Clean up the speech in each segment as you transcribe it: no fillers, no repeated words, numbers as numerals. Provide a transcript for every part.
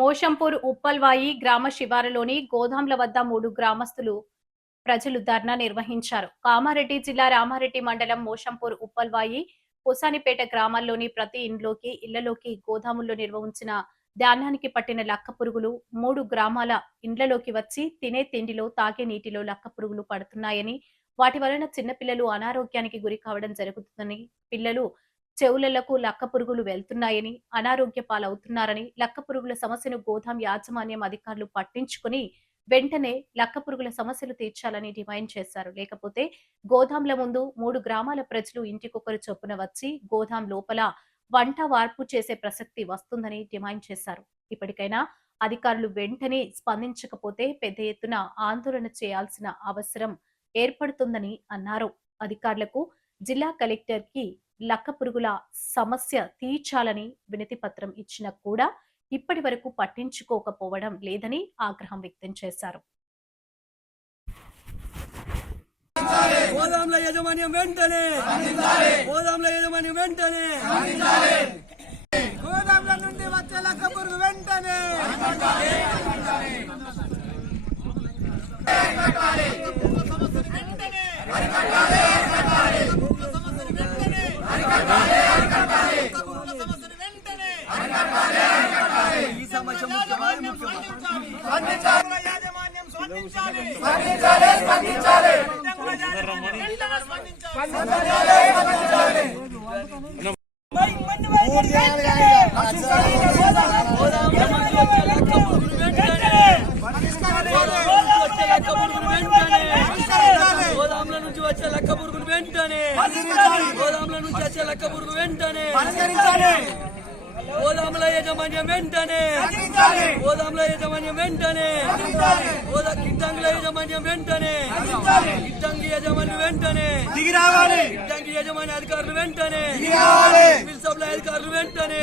మోషంపూర్ ఉప్పల్వాయి గ్రామ శివారులోని గోదాంల వద్ద 3 గ్రామస్తులు ప్రజలు ధర్నా నిర్వహించారు. కామారెడ్డి జిల్లా రామారెడ్డి మండలం మోషంపూర్ ఉప్పల్వాయి పొసానిపేట గ్రామాల్లోని ప్రతి ఇళ్లలోకి గోదాముల్లో నిల్వ ఉంచిన ధాన్యానికి పట్టిన లక్క పురుగులు 3 గ్రామాల ఇండ్లలోకి వచ్చి తినే తిండిలో తాగే నీటిలో లక్క పురుగులు పడుతున్నాయని, వాటి వలన చిన్నపిల్లలు అనారోగ్యానికి గురి కావడం జరుగుతుందని, పిల్లలు చెవులకు లక్క పురుగులు వెళ్తున్నాయని, అనారోగ్య పాలవుతున్నారని, లక్క పురుగుల సమస్యను గోదాం యాజమాన్యం అధికారులు పట్టించుకుని వెంటనే లక్క పురుగుల సమస్యలు తీర్చాలని డిమాండ్ చేశారు. లేకపోతే గోదాంల ముందు 3 గ్రామాల ప్రజలు ఇంటికొకరు చొప్పున వచ్చి గోదాం లోపల వంట వార్పు చేసే ప్రసక్తి వస్తుందని డిమాండ్ చేశారు. ఇప్పటికైనా అధికారులు వెంటనే స్పందించకపోతే పెద్ద ఎత్తున ఆందోళన చేయాల్సిన అవసరం ఏర్పడుతుందని అన్నారు. అధికారులకు జిల్లా కలెక్టర్ కి లక్క పురుగుల సమస్య తీర్చాలని వినతి పత్రం ఇచ్చినా కూడా ఇప్పటి వరకు పట్టించుకోకపోవడం లేదని ఆగ్రహం వ్యక్తం చేశారు. గోదాంల యాజమాన్యం వెంటనే గోదాంల నుండి వచ్చే లక్క పురుగు వెంటనే ఈ సమస్య గోదాంల నుంచి వచ్చే లక్క పురుగులు వెంటనే గోదాంల యాజమాన్యం వెంటనే గిడ్డంగుల యాజమాన్యం వెంటనే గిడ్డంగి యాజమాన్యం వెంటనే గిడ్డంగి యాజమాన్య అధికారులు వెంటనే సివిల్ సప్లై అధికారులు వెంటనే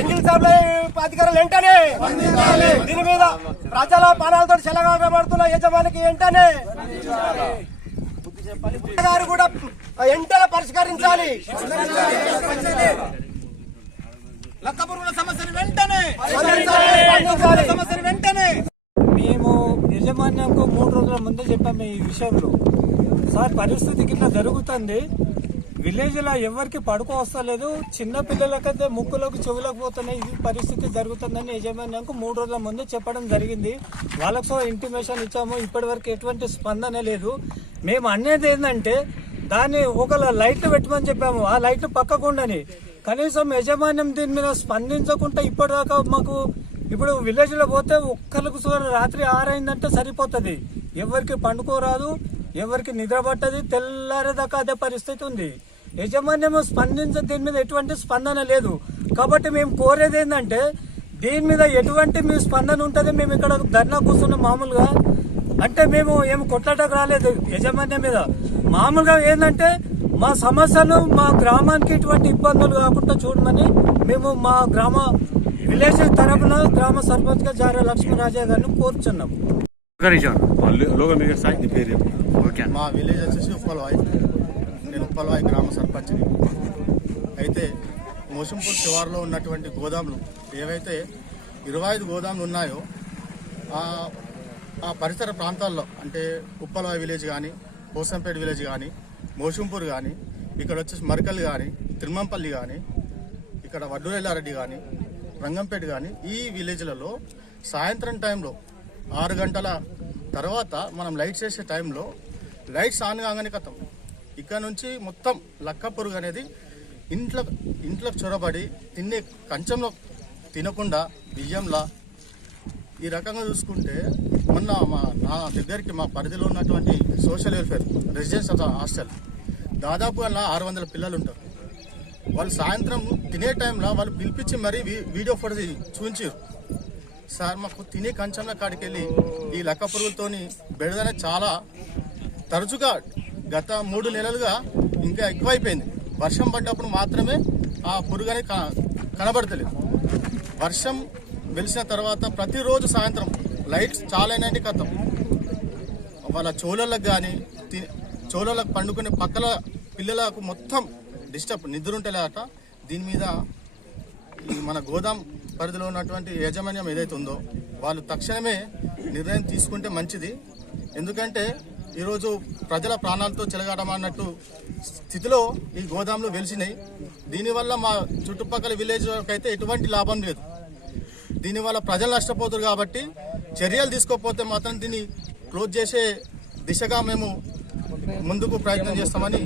సివిల్ సప్లై అధికారులు వెంటనే దీని మీద ప్రజల ప్రాణాలతో చెలగాటపడుతున్న యజమానికి వెంటనే గారు కూడా వెంటనే పరిష్కరించాలి. లక్క పురుగుల సమస్యను వెంటనే మేము యజమాన్యంకు 3 రోజుల ముందే చెప్పాము ఈ విషయంలో. సార్ పరిస్థితి ఇట్లా జరుగుతుంది, విలేజ్ లో ఎవరికి పడుకో వస్తలేదు, చిన్న పిల్లలకైతే ముక్కులకు చెవులకు పోతున్నాయి, ఇది పరిస్థితి జరుగుతుందని యజమాన్యంకు 3 రోజుల ముందే చెప్పడం జరిగింది. వాళ్ళకు ఇంటిమేషన్ ఇచ్చాము, ఇప్పటి వరకు ఎటువంటి స్పందన లేదు. మేము అనేది ఏంటంటే దాన్ని ఒక లైట్ పెట్టమని చెప్పాము, ఆ లైట్ పక్కకుండాని కనీసం యజమాన్యం దీని మీద స్పందించకుండా ఇప్పటిదాకా మాకు ఇప్పుడు విలేజ్ లో పోతే ఒక్కరికి రాత్రి 6 అయిందంటే సరిపోతుంది, ఎవరికి పండుకోరాదు, ఎవరికి నిద్ర పట్టది, తెల్లారేదాకా అదే పరిస్థితి ఉంది. యజమాన్యం దీని మీద ఎటువంటి స్పందన లేదు. కాబట్టి మేము కోరేది ఏంటంటే దీని మీద ఎటువంటి మీ స్పందన ఉంటుంది. మేము ఇక్కడ ధర్నా కూర్చున్నాం మామూలుగా, అంటే మేము ఏమి కొట్లాటకు రాలేదు యజమాన్యం మీద. మామూలుగా ఏంటంటే మా సమస్యలు మా గ్రామానికి ఇటువంటి ఇబ్బందులు కాకుండా చూడమని మేము మా విలేజ్ తరఫున గ్రామ సర్పంచ్ గా జారా లక్ష్మీరాజా గారిని కోరుచున్నాం. మా విలేజ్ వచ్చేసి ఉప్పల్వాయి, నేను ఉప్పల్వాయి గ్రామ సర్పంచ్ని. అయితే మోషంపూర్ శివారులో ఉన్నటువంటి గోదాములు ఏవైతే 25 గోదాములు ఉన్నాయో ఆ పరిసర ప్రాంతాల్లో అంటే ఉప్పల్వాయి విలేజ్ కానీ, పోసంపేట విలేజ్ కానీ, మోషంపూర్ కానీ, ఇక్కడ వచ్చేసి మరకల్ కానీ, తిరుమంపల్లి కానీ, ఇక్కడ వడ్డూరెల్లారెడ్డి కానీ, రంగంపేట కానీ, ఈ విలేజ్లలో సాయంత్రం టైంలో 6 గంటల తర్వాత మనం లైట్స్ వేసే టైంలో లైట్స్ ఆన్ కాగానే కథం ఇక్కడ నుంచి మొత్తం లక్క పురుగు అనేది ఇంట్లోకి చొరబడి తినే కంచంలో తినకుండా బియ్యంలా ఈ రకంగా చూసుకుంటే మొన్న నా దగ్గరికి మా పరిధిలో ఉన్నటువంటి సోషల్ వెల్ఫేర్ రెసిడెన్స్ హాస్టల్ దాదాపు అలా 600 పిల్లలు ఉంటారు. వాళ్ళు సాయంత్రం తినే టైంలో వాళ్ళు పిలిపించి మరీ వీడియో ఫోటో చూపించారు. సార్ మాకు తినే కంచంలో కాడికి వెళ్ళి ఈ లక్క పురుగులతోని బెడదనే చాలా తరచుగా గత 3 నెలలుగా ఇంకా ఎక్కువైపోయింది. వర్షం పడ్డప్పుడు మాత్రమే ఆ పురుగు అనేది కనబడతలేదు. వర్షం వెలిసిన తర్వాత ప్రతిరోజు సాయంత్రం లైట్స్ చాలా అయినాయంటే కథం వాళ్ళ చోళలకు కానీ చోళలకు పండుకునే పక్కల పిల్లలకు మొత్తం డిస్టర్బ్ నిద్ర ఉంటేలేట. దీని మీద ఈ మన గోదాం పరిధిలో ఉన్నటువంటి యాజమాన్యం ఏదైతే ఉందో వాళ్ళు తక్షణమే నిర్ణయం తీసుకుంటే మంచిది. ఎందుకంటే ఈరోజు ప్రజల ప్రాణాలతో చెలగాటమన్నట్టు స్థితిలో ఈ గోదాంలు వెలిసినాయి. దీనివల్ల మా చుట్టుపక్కల విలేజ్ అయితే ఎటువంటి లాభం లేదు. దీనివల్ల ప్రజలు నష్టపోతారు. కాబట్టి చర్యలు తీసుకోకపోతే మాత్రం దీన్ని క్లోజ్ చేసే దిశగా మేము ముందుకు ప్రయత్నం చేస్తామని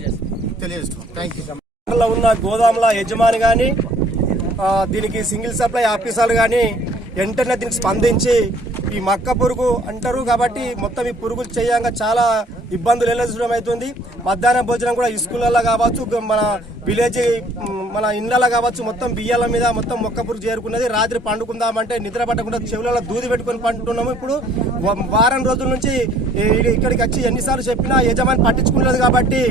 తెలియజేస్తున్నాం. Thank you. ఉన్న గోదాముల యజమాని కానీ దీనికి సింగిల్ సప్లై ఆఫీసర్లు కానీ వెంటనే దీనికి స్పందించి ఈ మక్క పురుగు అంటారు కాబట్టి మొత్తం ఈ పురుగులు చేయంగా చాలా ఇబ్బందులు ఎదుర్కోవడం అవుతుంది. మధ్యాహ్నం భోజనం కూడా స్కూళ్ళల్లో కావచ్చు, మన విలేజ్ మన ఇళ్ళలో కావచ్చు, మొత్తం బియ్యాల మీద మొత్తం మొక్క పురుగు చేరుకున్నది. రాత్రి పండుకుందామంటే నిద్ర పట్టకుండా చెవులలో దూది పెట్టుకుని పండుతున్నాము. ఇప్పుడు వారం రోజుల నుంచి ఇక్కడికి వచ్చి ఎన్నిసార్లు చెప్పినా యజమాని పట్టించుకున్నది కాబట్టి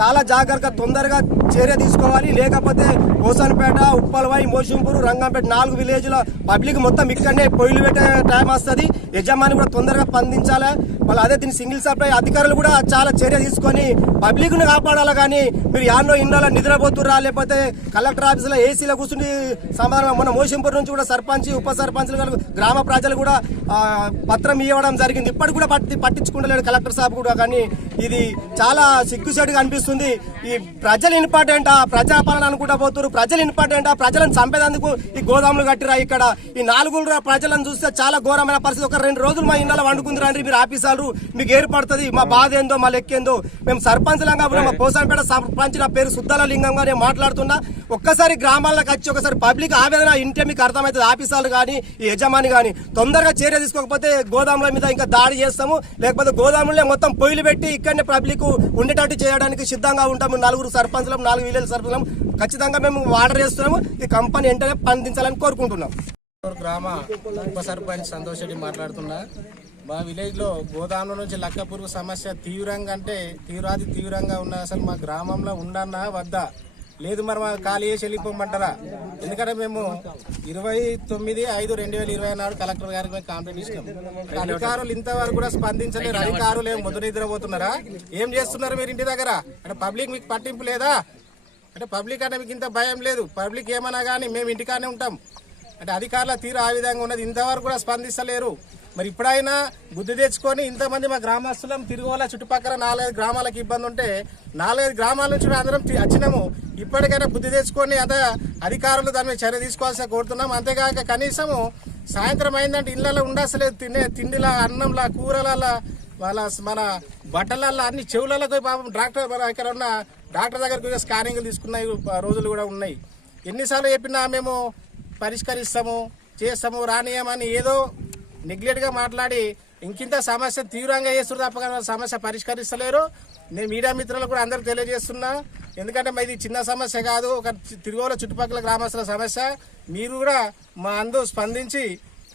చాలా జాగ్రత్తగా తొందరగా చర్య తీసుకోవాలి. లేకపోతే కోసన్పేట, ఉప్పల్వాయి, మోషంపూర్, రంగంపేట 4 విలేజ్ల పబ్లిక్ మొత్తం ఇక్కడనే పొయ్యిలు పెట్టే టైం వస్తుంది. యజమాని కూడా తొందరగా స్పందించాలి. మళ్ళీ అదే దీని సింగిల్ సప్లై అధికారులు కూడా చాలా చర్య తీసుకొని పబ్లిక్ ను కాపాడాలి. కానీ మీరు యాన్నో ఇళ్ళలో నిద్రపోతురా లేకపోతే కలెక్టర్ ఆఫీసులో ఏసీలో కూర్చుని సమాధానం. మన మోషంపూర్ నుంచి కూడా సర్పంచ్, ఉప సర్పంచ్లు, గ్రామ ప్రజలు కూడా పత్రం ఇవ్వడం జరిగింది. ఇప్పటికి కూడా పట్టించుకుంటలేడు కలెక్టర్ సాబ్ కూడా. కానీ ఇది చాలా సిగ్గుసేటుగా అనిపిస్తుంది. ఈ ప్రజలు ఇంపార్టెంట్, ప్రజాపాలన అనుకుంటా పోతున్నారు. ప్రజలు ఇంపార్టెంట్, ప్రజలను చంపేందుకు ఈ గోదాములు కట్టిరా. ఇక్కడ ఈ 4 ప్రజలను చూస్తే చాలా ఘోరమైన పరిస్థితి. ఒక 2 రోజులు మా ఇళ్ళలో వండుకుందిరండి మీరు ఆఫీసర్లు, మీకు ఏర్పడుతుంది మా బాధ ఏందో మా లెక్కేందో. మేము సర్పంచ్లంగా మా కోసంపేట సర్పంచ్, నా పేరు సుద్దాల లింగంగా నేను మాట్లాడుతున్నా. ఒక్కసారి గ్రామాలకు వచ్చి ఒకసారి పబ్లిక్ ఆవేదన ఇంటే మీకు అర్థమవుతుంది. ఆఫీసర్లు కానీ ఈ యజమాని కానీ తొందరగా చర్య తీసుకోకపోతే గోదాముల మీద ఇంకా దాడి చేస్తాము. లేకపోతే గోదాములే మొత్తం పొయ్యిలు పెట్టి ఇక్కడనే పబ్లిక్ ఉండేటట్టు చేయడానికి సిద్ధంగా ఉంటాము. 4 సర్పంచ్లం, 4 విలేజ్ సర్పంచ్లం ఖచ్చితంగా మేము ఆర్డర్ చేస్తున్నాము. ఈ కంపెనీ వెంటనే స్పందించాలని కోరుకుంటున్నాం. గ్రామ ఉప సర్పంచ్ సంతోష్ రెడ్డి మాట్లాడుతున్నా. మా విలేజ్ లో గోదాముల నుంచి లక్క పురుగు సమస్య తీవ్రంగా అంటే తీవ్రంగా ఉన్న. అసలు మా గ్రామంలో ఉండన్నా వద్దా లేదు, మరి మా ఖాళీ చేసి వెళ్ళిపోమంటారా? ఎందుకంటే మేము 29/5/2024 కలెక్టర్ గారికి మేము కంప్లైంట్ ఇచ్చినాం. అధికారులు ఇంతవరకు కూడా స్పందించలేరు. అధికారులు ఏం మొదటి నిద్రపోతున్నారా? ఏం చేస్తున్నారు మీరు ఇంటి దగ్గర? అంటే పబ్లిక్ మీకు పట్టింపు లేదా? అంటే పబ్లిక్ అంటే మీకు ఇంత భయం లేదు? పబ్లిక్ ఏమన్నా కానీ మేము ఇంటికానే ఉంటాం. అంటే అధికారుల తీరు ఆ విధంగా ఉన్నది. ఇంతవరకు కూడా స్పందిస్తలేరు. మరి ఇప్పుడైనా బుద్ధి తెచ్చుకొని ఇంతమంది మా గ్రామస్తులం తిరుగువల్ల చుట్టుపక్కల 4-5 గ్రామాలకు ఇబ్బంది ఉంటే 4-5 గ్రామాల నుంచి అందరం వచ్చినాము. ఇప్పటికైనా బుద్ధి తెచ్చుకొని అధికారులు దాని మీద చర్య తీసుకోవాల్సిన కోరుతున్నాం. అంతేకాక కనీసము సాయంత్రం అయిందంటే ఇళ్లలో ఉండసలేదు. తిండిలా, అన్నంలా, కూరలలా, వాళ్ళ మన బట్టలల్లో అన్ని చెవులలో పాపం డాక్టర్ ఇక్కడ ఉన్న డాక్టర్ దగ్గరకు స్కానింగ్లు తీసుకున్న రోజులు కూడా ఉన్నాయి. ఎన్నిసార్లు చెప్పినా మేము పరిష్కరిస్తాము, చేస్తాము, రానియమని ఏదో నెగ్లెక్ట్ గా మాట్లాడి ఇంకింత సమస్య తీవ్రంగా చేస్తున్నారు తప్ప సమస్య పరిష్కరిస్తలేరు. నేను మీడియా మిత్రులకు కూడా అందరికి తెలియజేస్తున్నా. ఎందుకంటే ఇది చిన్న సమస్య కాదు, ఒక తిరుగోల చుట్టుపక్కల గ్రామస్తుల సమస్య. మీరు కూడా మా అందు స్పందించి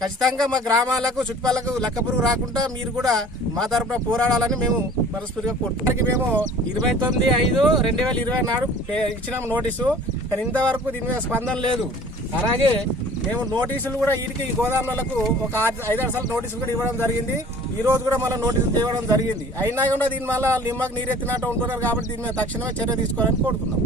ఖచ్చితంగా మా గ్రామాలకు చుట్టుపక్కలకు లక్క పురుగు రాకుండా మీరు కూడా మా తరపున పోరాడాలని మేము మనస్ఫూర్తిగా కోరుతున్నాం. మేము 29/5/2024 ఇచ్చినాము నోటీసు. కానీ ఇంతవరకు దీని మీద స్పందన లేదు. అలాగే మేము నోటీసులు కూడా వీరికి గోదాములకు ఒక 5-6 సార్లు నోటీసులు కూడా ఇవ్వడం జరిగింది. ఈ రోజు కూడా మళ్ళీ నోటీసులు ఇవ్వడం జరిగింది. అయినా కూడా దీని వల్ల నిమ్మకు నీరెత్తినట్టు ఉంటున్నారు. కాబట్టి దీని మీద తక్షణమే చర్య తీసుకోవాలని కోరుతున్నాం.